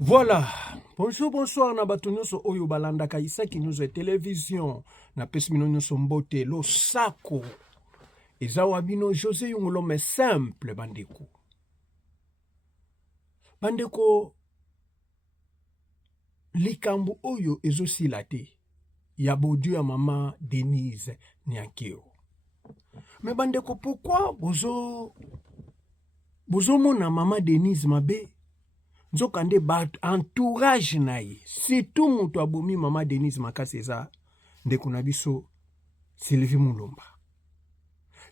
Voilà. Bonjour, bonsoir, na bato nyonso oyo balandaka Isaki News et Télévision. Na pesi bino nyonso mbote lo sako. Eza wabino José Yongolome simple bandeko. Bandeko likambo oyo ezosila te. Ya bodu ya mama Denise Nyankeo. Mais bandeko pourquoi bozo mona mama Denise mabe? Nzokande bat entourage na ye. Surtout mutu abomi mama Denise makasi eza ndeko na biso Sylvie Mulumba.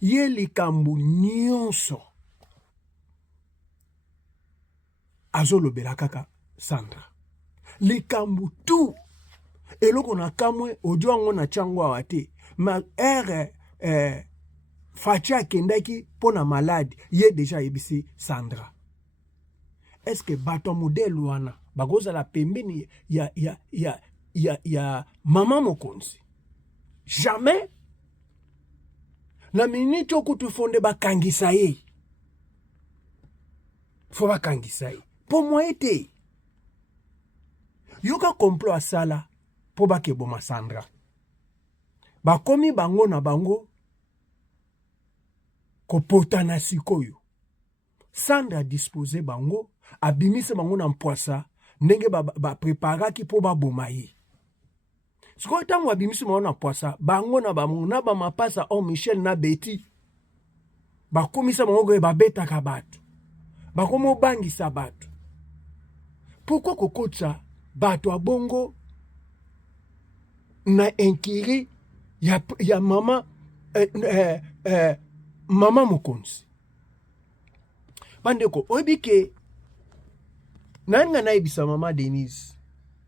Ye likambo nyonso azolobela kaka Sandra. Likambo tout eloko na kamwe ojo ango na chango awate. Ma Fatia kendaki pona malade ye deja yebisi Sandra. Est-ce que bato modèle wana bagoza la pembeni ya mama mokonzi? Jamais. Na minute okutu fonde bakangisa ye. Fo bakangisa ye. Po moi ete. Yoka complot asala po bakeboma Sandra. Bakomi bango na bango kopota na sikoyo. Sandra dispose bango abimise bango na mpoasa ndenge preparaki po baboma ye. Siko tango abimise bango na mpoasa bango na bamuna bamapasa o Michel na Betty bakomisa bango goye babetaka bato bakomo bangisa bato. Pourquoi kokotsa bato abongo na enkiri ya mama mama mokonzi? Bandeko oyebike nanga naibisa mama Denise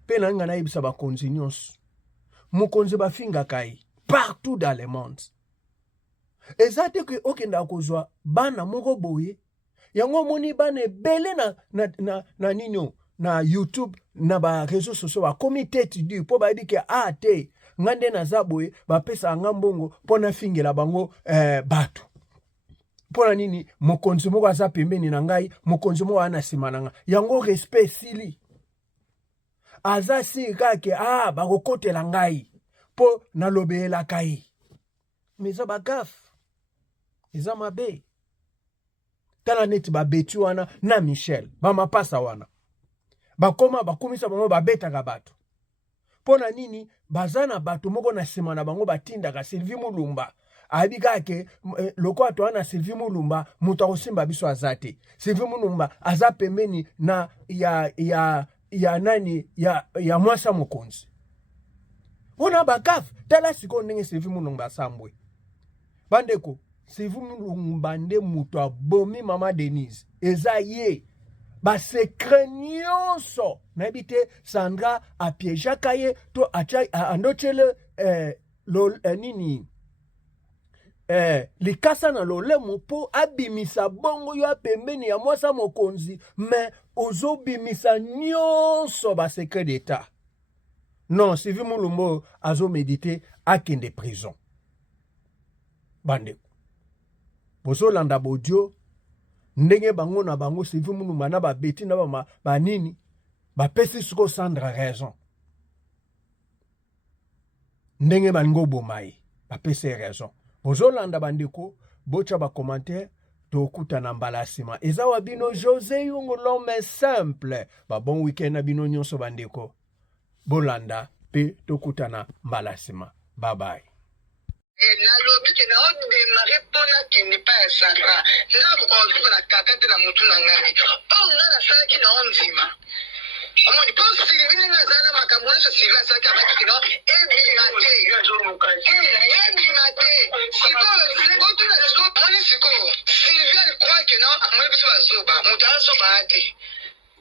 pe nanga naibisa bakonzi nyonso mokonzi bafinga kai partout dans le monde. Ezate ke okenda kozwa bana moko boye yango moni bana ebele na nino na YouTube na ba réseaux sociaux ba comité du po ba dike te ngande na zaboye ba pesa ngambongo pona fingela bango bato. Pona nini mokonzi moko aza pembeni na ngai mokonzi moko ana sima na nga yango respect sili aza si kake bakokotela ngai po nalobela kai meza bagaf eza mabe tala neti babeti wana na Michel bamapasa wana bakoma bakomisa bango babetaka bato. Pona nini bazana bato moko na sima na bango batindaka Sylvie Mulumba abika ke loko atoana Sylvie Mulumba mutu akosimba biso azate. Sylvie Mulumba aza pembeni na ya nani ya mwasa mokonzi. Ona bakaf tala siko ndenge Sylvie Mulumba sambwe. Bandeko Sylvie Mulumba nde mutu abomi mama Denise. Eza ye ba secret nyonso na bite Sandra apiejaka ye to andochele nini likasa na lolemo po abimisa bongo yo pembeni ya mwasa mokonzi mais ozo bimisa nyonso ba secret d'état. Non, Sylvie Mulumba azo méditer akende prison. Bandeko bozo landa bodio ndenge bango na bango Sylvie Mulumba na babeti na banini bapesi siko Sandra raison. Ndenge bango bomaye bapesi raison. Bozolanda bandeko bocha ba commentaire tokuta na mbala sima. Eza wabino José Yongolome simple. Ba bon weekend na bino nyonso bandeko. Bolanda pe tokuta na mbala sima. Bye bye. Nalobi ke na odemare pona ke ne pa ya Sandra nga bokozuka na kaka te na mutu na ngai o nga nasalaki na onzima omoni po Sylvie nga zana makambo nyonso Sylvie asalaki abaki kino ebima te sikoyo otuna sikoyo moni sikoyo Sylvie alikroa ke no amoni biso bazoba mutu azoba ate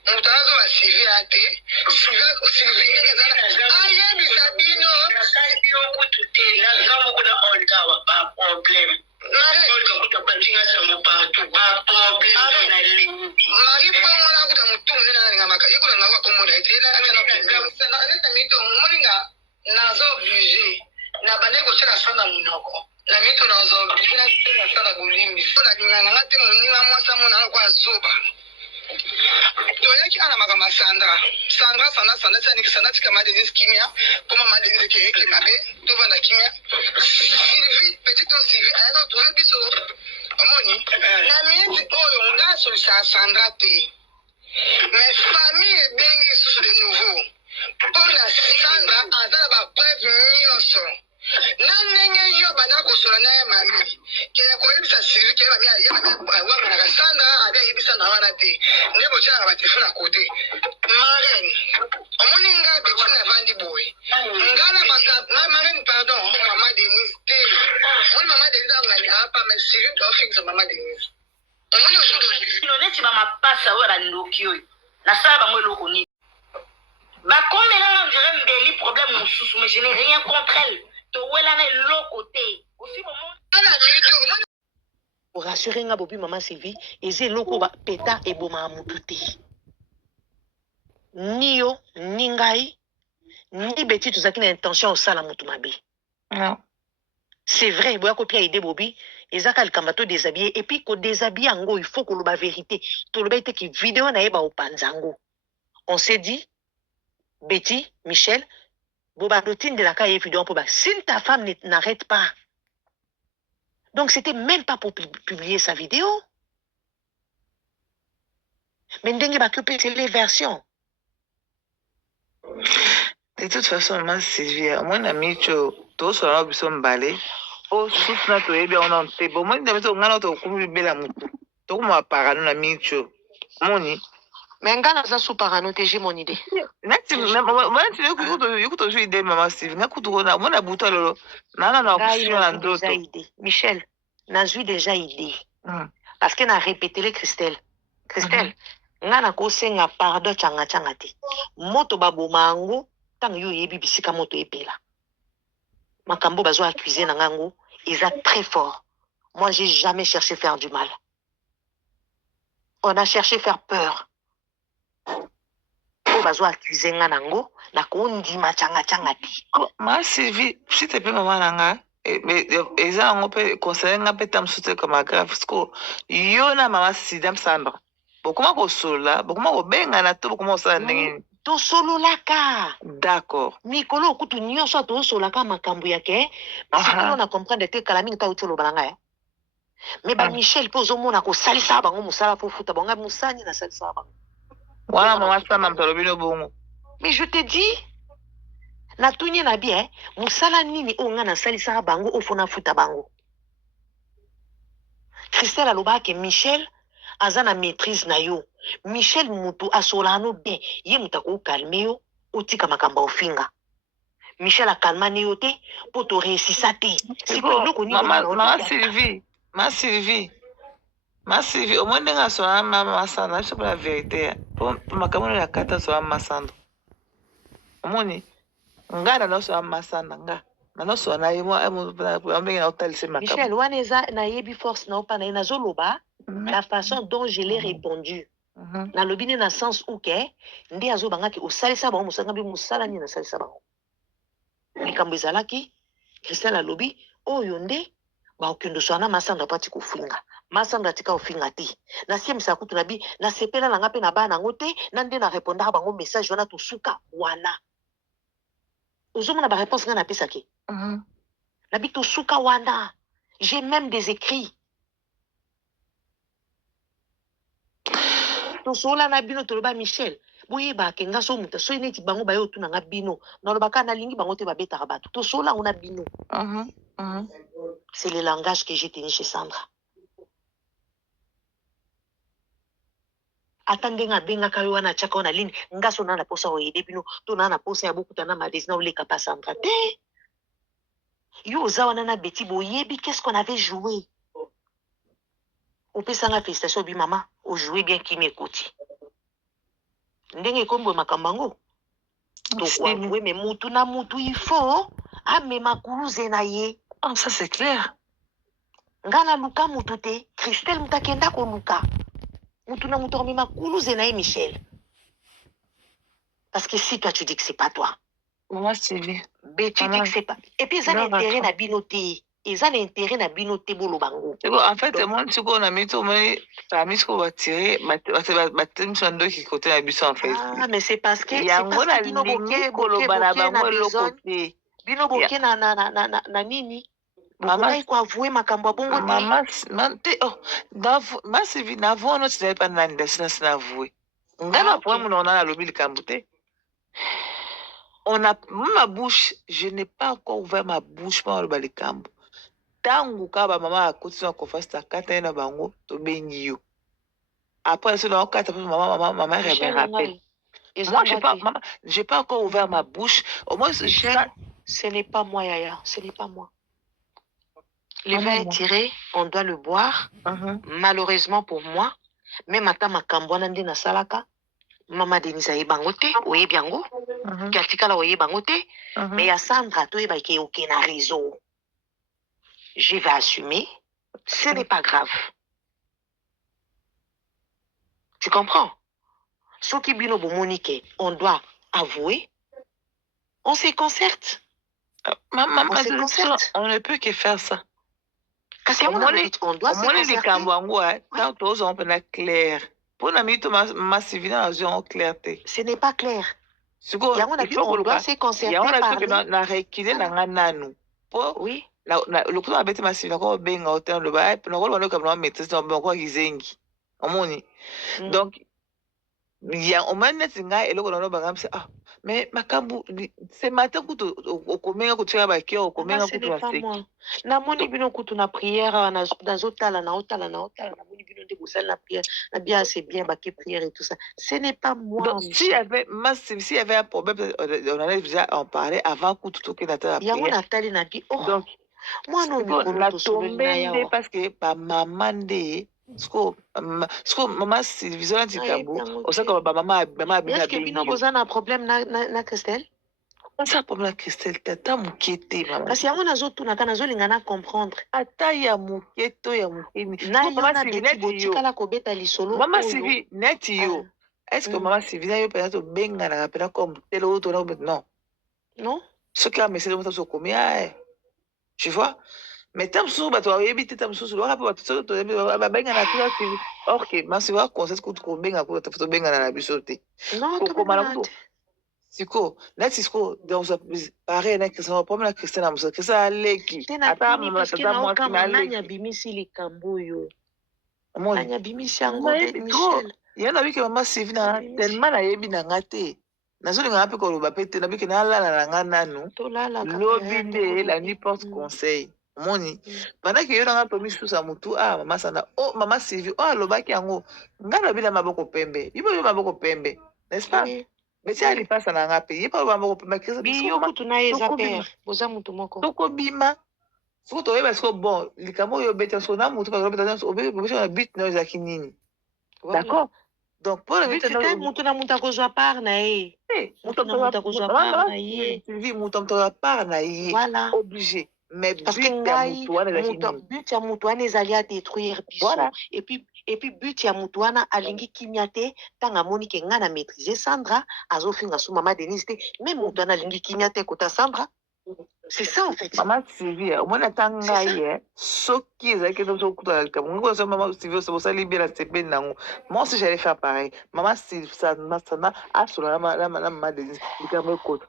mutu azoba Sylvie ate Sylvie nga zana ayebisa bino toyaki ana makama Sandra Sandra tika Madeline kimia koma Madeline ke mabe to vanda kimia Sylvie petit to Sylvie alors to biso omoni na miezi oyo ngaso sa Sandra te mais famille bengi sous de nouveau pour la Sandra azala ba preuve nyonso na ndenge yo bana kosola na mami ke ko yebisa Sylvie ke ba ya wa na Sandra abe yebisa na wana te ndebo tshaka ba telefone à côté marraine omoni nga betina vandi boy ngala maka marraine pardon maman Denise te omoni maman Denise ngani apa mais Sylvie doit fixer maman Denise omoni osudo neti ba mapasa oyo bandoki oyo nasala bango eloko nini bakomela on dirait mbeli problème mosusu mais je n'ai rien contre elle towelana eloko te aussi moment pour rassurer nga bobi maman Sylvie eza eloko ba peta eboma mutu te ni yo ni ngai ni beti tozaki na intention osala mutu mabe Non. c'est vrai boya kopia ide bobi ezaka likamba to déshabiller et puis ko déshabiller yango il faut koloba vérité toloba ete ki vidéo na yeba opanza yango on s'est dit Betty Michel boba routine de la cahier vidéo pour si ta femme n'arrête pas donc c'était même pas pour publier sa vidéo mais ndenge ba c'est les versions. De toute façon, maman Sylvie, moi, na micho, to so na biso mbale, o sous na to yebi on en te. Bon, moi, ndamito ngana to kumu bela mutu. To kuma parano na micho. Moni. Mais ngana za sous parano te j'ai mon idée. Nati, moi, tu yukuto ju idée maman Sylvie. Ngakuto kona, moi na buta lolo. Nana na option na ndoto. Michel, n'a eu déjà idée. Parce qu'elle a répété les Christelle. Christelle, ngana ko senga pardon changa te. Moto baboma ngo tant yo yebi bisika moto epela. Makambo bazo accuser na ngango, ils sont très fort. Moi j'ai jamais cherché faire du mal. On a cherché faire peur. O bazo accuser nganango na ko ndima changa te. Ma Sylvie, s'il te plaît maman nanga. Mais eza ngo pe conseiller nga pe tam soute comme grave sco. Yo na maman Sidam Sandra. Bokuma ko sola, bokuma ko benga na to bokuma osala ndenge. To solo laka. D'accord. Mikolo kutu nyonso to solo laka makambu yake. Parce que on a comprendre te kala mingi ta utolo balanga. Mais ba Michel pozo mona ko salisa bango musala fo futa bango musani na salisa bango. Wana mama sama mtolobino bongo. Mais je te dis na tunye na bien musala nini o nga na salisa bango ofona futa bango. Christelle aloba ke Michel azana maîtrise na yo. Michel mutu asolano bien. Ye mutako calme yo, otika makamba ofinga. Michel a calmé yo te, pour te réussir te. C'est bon, maman Sylvie. Ma Sylvie. Ma Sylvie, au moins nga sola mama Sandra, je sais pas la vérité. Pour makambo ya kata sola mama Sandra. Omoni, nga na no sola mama Sandra nga. Na no sola na yemo ambenga na otalise makambo. Michel, waneza na yebi force na opa na ina zoloba. La façon dont je l'ai répondu. Na lobine na sens où que ndi azo bangaki osalisa bango musanga bi musala ni na salisa bango. Likambo ezalaki Christelle alobi oyo nde ba okendo swana masanga pati kofinga. Masanga tika ofinga ti. Na siemisa kutu na bi na sepela na ngape na bana ngote na nde na répondre bango message wana to suka wana. Ozomona ba réponse nga na pesaki. Na bi to suka wana. J'ai même des écrits. Sola na bino toloba Michel boye ba kenga so muta so ineti bango ba yo tuna nga bino na loba kana lingi bango te ba beta bato to sola on a bino c'est le langage que j'ai tenu chez Sandra atande nga benga kayo wana chaka ona lini ngaso na posa o yede bino to na posa ya bokuta na madesina ole kapa Sandra te yo zawana na beti boyebi qu'est-ce qu'on avait joué. Opesanga félicitations bi maman, o jouer bien qui m'écoute. Ndenge kombo makambango. Donc oui mais mutu na mutu il faut ame makuluze na ye. Ah ça c'est clair. Ngana luka mutu te, Christelle mutakenda ko luka. Mutu na mutu ame makuluze na ye Michel. Parce que si toi tu dis que c'est pas toi. Maman Sylvie. Ben tu dis que c'est pas. Et puis ça l'intérêt na binoté. eza na intérêt na bino te bolo bango. En fait, moi, tu sais, on a mis tout, mais ça a mis ce qu'on va tirer, mais qui côté la buisson en fait. Ah, mais c'est parce que bino boke na nini. Mama kwa avouer makambo bongo te. Maman te oh ma Sylvie na avouer non tu pas na ndasina sina avouer. Ngana pour moi on a lobi le kambote. On a ma bouche, je n'ai pas encore ouvert ma bouche pour le balikambo. Tangu ka ba mama akotisa ko fasta kata na bango to bengi yo. Après ça donc kata maman me rappelle. Moi j'ai pas encore ouvert ma bouche. Au moins ce n'est pas moi Yaya, ce n'est pas moi. Le vin est tiré, on doit le boire. Malheureusement pour moi, même ata makambo na ndina salaka, Maman Denise aye bangote, oye biango. Katikala oye bangote, mais ya Sandra to eba ke aucun réseau. Je vais assumer, ce n'est pas grave. Tu comprends? Ce qui bino bomonique, on doit avouer, on se concerte. Maman, on ne peut que faire ça. On doit se concerter. Ce n'est pas clair. On doit se concerter parler. Oui. Donc, il y a au moins mais makambu c'est matin que au combien que tu as baqué au combien que tu as fait na moni bino kutu na prière na zotala na otala na moni bino de bosal na prière na bien c'est bien baqué prière et tout ça ce n'est pas moi. Donc s'il y avait un problème on allait déjà en parler avant que tout que na ta prière. Ya mona tali na bi oh. Donc moi non la tomber parce que pa maman de Sko maman Sylvie Ntikabo osaka ba maman est-ce que bino boza na problème na Christelle? Ça problème na Christelle tata mukete maman. Parce que yango nazotuna kana zolinga na comprendre. Ata ya muketo ya mukeni. Maman Sylvie botikala kobeta lisolo. Maman Sylvie net yo. Est-ce que maman Sylvie yo peut-être benga na pena comme tel autre non? Non. Ce qui a messé de moto combien tu vois? Mais tant que tu as évité tant que tu as pas tout tu as benga na tu OK mais c'est vrai qu'on sait que tu benga ko tu photo benga na bisote non tu pas siko na siko donc pareil na Christian problème na Christian na muso Christian leki ata mama tata moi na nanya bimisi likambo yo nanya bimisi yango de Michel yana biki mama Sylvie na tellement na yebi na ngate nazoli nga pe ko lo ba pete na biki na la na nga nanu lobinde la nuit porte conseil moni pendant que yona nga tomi susa mutu mama Sanda oh mama Sylvie oh alobaki yango ngala bila maboko pembe yibo yo maboko pembe n'est-ce pas mais si ali pasa na nga pe yibo maboko pembe kisa biyo kutu na eza père boza mutu moko toko bima soko to yeba soko bon likamo yo beta so na mutu ka yo beta so obe na but na za kinini d'accord donc pour le but na mutu na mutu akozwa part na ye mutu na mutu akozwa part na ye Sylvie mutu akozwa part na ye obligé. Mais parce que but ya mutu wana ezali a détruire biso et puis but ya mutu wana alingi kimia te tanga moni ke nga na maîtriser Sandra azofinga su mama Denise te même mutu wana alingi kimia te kota Sandra c'est ça en fait maman Sylvie mona tanga ye soki ezaki to kuta ka mungo so maman Sylvie so sali bien c'est ben nango moi aussi j'allais faire pareil maman Sylvie ça asula la maman Denise ikamo kota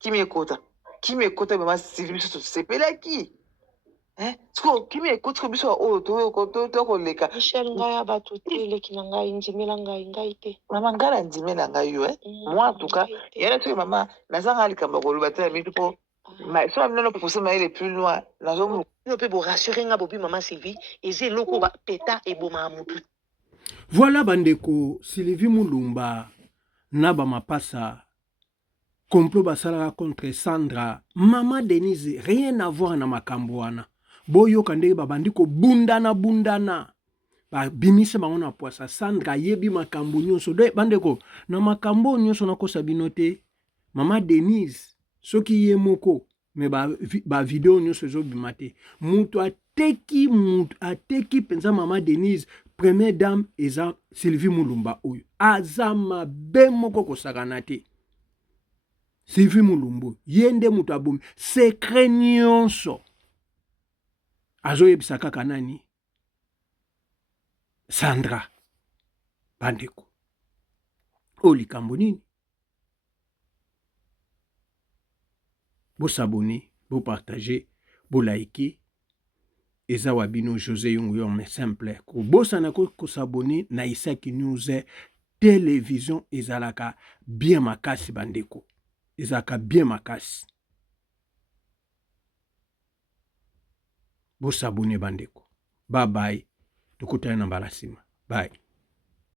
kimi kota qui m'écoute maman Sylvie c'est pela qui hein qui m'écoute comme ça oh to koleka Michel ngaya batuti leki na ngai ndimela ngai te maman ngala ndimela ngai yo moi en tout cas yana tu maman nazanga likamba ko lubata mitu po mais so amna no pousser mais aller plus loin nazo no pe bo rassurer nga bobi maman Sylvie eze loko ba peta e boma mutu. Voilà bandeko Sylvie Mulumba na ba mapasa complot basalaka contre Sandra, Maman Denise, rien à voir na makambo wana. Boyo kande babandi ko bundana. Ba bimise bango na poisa Sandra yebi makambo nyonso. Do bandeko na makambo nyonso na kosa binote. Maman Denise, soki ye moko me ba video nyonso zo bimate. Mutu ateki penza Maman Denise, première dame eza Sylvie Mulumba oyo. Azama be moko kosakana te. Sylvie Mulumbu, yende mutu abomi, secret nyonso. azoyebisa kaka nani Sandra bandeko o likambo nini bosabone bopartage bolaike eza wabino José Yungu Yome simple kobosana kosabone na Isaki News télévision ezalaka bien makasi bandeko ezalaka bien makasi bosabone bandeko bye bye tukutana na mbala sima bye